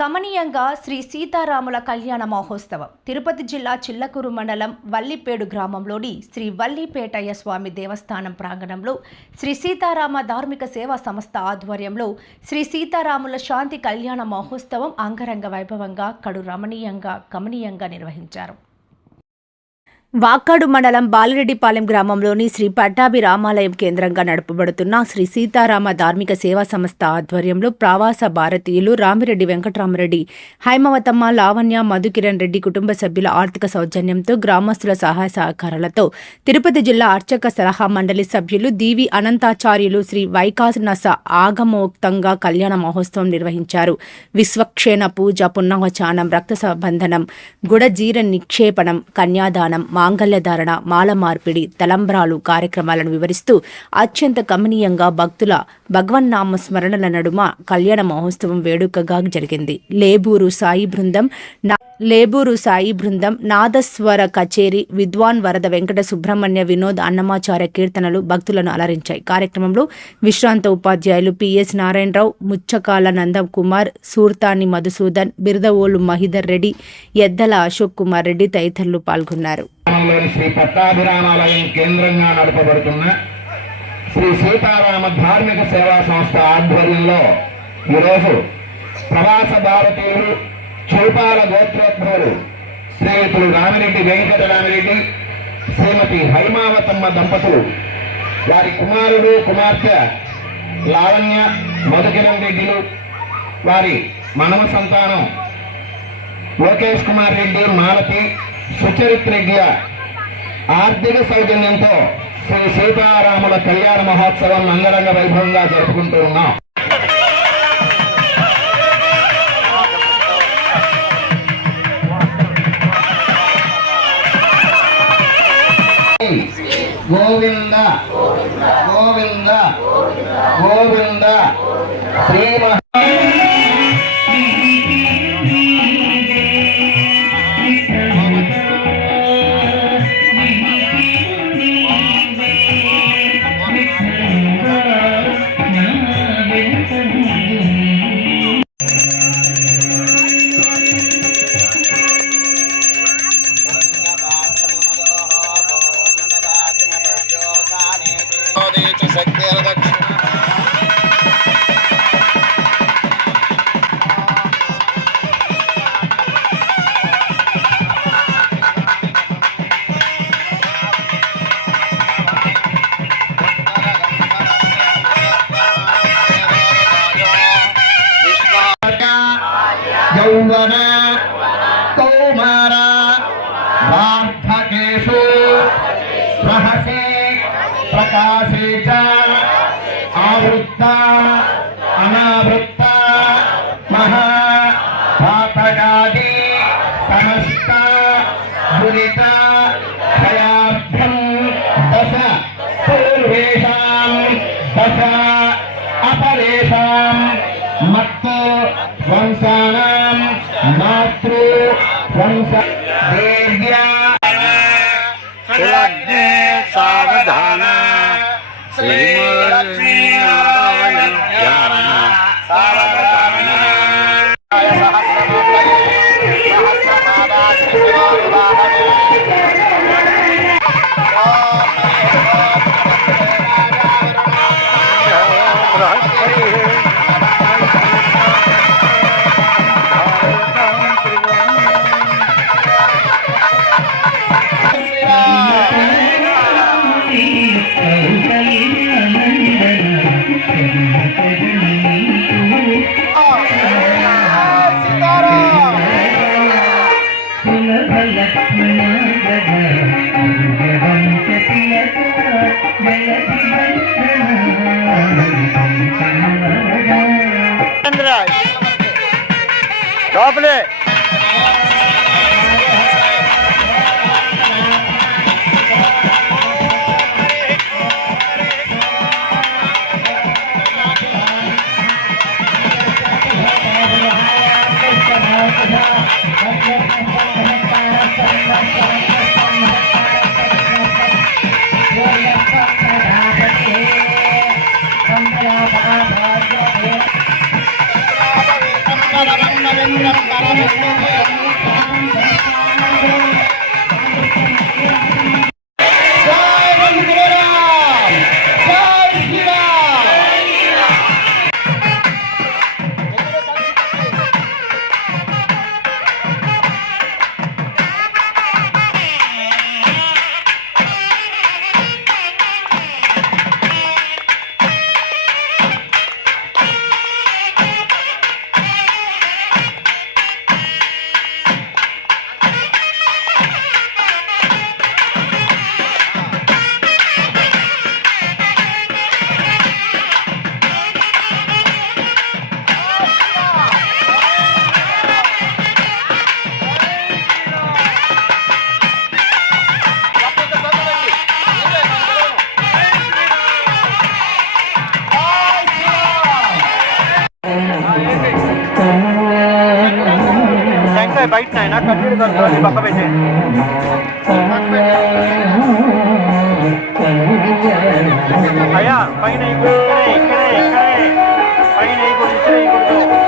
కమనీయంగా శ్రీ సీతారాముల కళ్యాణ మహోత్సవం. తిరుపతి జిల్లా చిల్లకూరు మండలం వల్లిపేడు గ్రామంలోని శ్రీ వల్లిపేటయ్య స్వామి దేవస్థానం ప్రాంగణంలో శ్రీ సీతారామ ధార్మిక సేవా సంస్థ ఆధ్వర్యంలో శ్రీ సీతారాముల శాంతి కళ్యాణ మహోత్సవం అంగరంగ వైభవంగా కడు రమణీయంగా కమనీయంగా నిర్వహించారు. వాకాడు మండలం బాలిరెడ్డిపాలెం గ్రామంలోని శ్రీ పట్టాభి రామాలయం కేంద్రంగా నడపబడుతున్న శ్రీ సీతారామ ధార్మిక సేవా సంస్థ ఆధ్వర్యంలో ప్రవాస భారతీయులు రామిరెడ్డి వెంకటరామరెడ్డి హైమవతమ్మ లావణ్య మధుకిరణ్ రెడ్డి కుటుంబ సభ్యుల ఆర్థిక సౌజన్యంతో గ్రామస్తుల సహాయ సహకారాలతో తిరుపతి జిల్లా అర్చక సలహా మండలి సభ్యులు దీవి అనంతాచార్యులు శ్రీ వైకాసనస ఆగమోక్తంగా కళ్యాణ మహోత్సవం నిర్వహించారు. విశ్వక్షేణ పూజ పున్నవచానం రక్త సంబంధనం గుడజీర నిక్షేపణం కన్యాదానం మాంగళ్యధారణ మాల మార్పిడి తలంబ్రాలు కార్యక్రమాలను వివరిస్తూ అత్యంత కమనీయంగా భక్తుల భగవన్నామ స్మరణల నడుమ కళ్యాణ మహోత్సవం వేడుకగా జరిగింది. లేబూరు సాయి బృందం నా- లేబూరు సాయి బృందం నాదస్వర కచేరి విద్వాన్ వరద వెంకట సుబ్రహ్మణ్య వినోద్ అన్నమాచార్య కీర్తనలు భక్తులను అలరించాయి. కార్యక్రమంలో విశ్రాంత ఉపాధ్యాయులు పిఎస్ నారాయణరావు ముచ్చకాల నందం కుమార్ సూర్తాని మధుసూదన్ బిరదవోలు మహిదర్ రెడ్డి ఎద్దల అశోక్ కుమార్ రెడ్డి తదితరులు పాల్గొన్నారు. గ్రామంలోని శ్రీ పట్టాభిరామాలయం కేంద్రంగా నడపబడుతున్న శ్రీ సీతారామ ధార్మిక సేవా సంస్థ ఆధ్వర్యంలో ఈరోజు ప్రవాస భారతీయులు చూపాల గోత్రోద్భవులు శ్రీయుతులు రామిరెడ్డి వెంకట రామిరెడ్డి శ్రీమతి హైమావతమ్మ దంపతులు వారి కుమారుడు కుమార్తె లావణ్య మధుకిరణ్ రెడ్డిలు వారి మనవ సంతానం లోకేష్ కుమార్ రెడ్డి మాలతి సుచరిత్రజ్ఞ ఆర్థిక సౌజన్యంతో శ్రీ సీతారాముల కళ్యాణ మహోత్సవం అంగరంగ వైభవంగా జరుపుకుంటూ ఉన్నాం. గోవింద గోవింద గోవింద శ్రీ మహా Yasaklara bak ಯೌವನ ಕೌಮಾರ ವಾರ್ಧಕೇಶು ಸಹಸೇ प्रकाशे च आवृत्ता, अनावृत्ता, महा पापादी समस्ता दुरीता क्षयाभ्यं दश पूर्वेषां दश मातृ, वंश सावधाना। లోపలే శ్రీ তারা ಫೈಟ್ ನಾ ಏನಾ ಕಂಟಿನ್ಯೂ ಮಾಡ್ತಾರೆ ಪಕ್ಕ ಬೇಜೆ ಅಯ್ಯ ಪೈನ ಈ ಕಡೆ ಈ ಕಡೆ ಈ ಕಡೆ ಪೈನ ಈ ಕಡೆ ಈ ಕಡೆ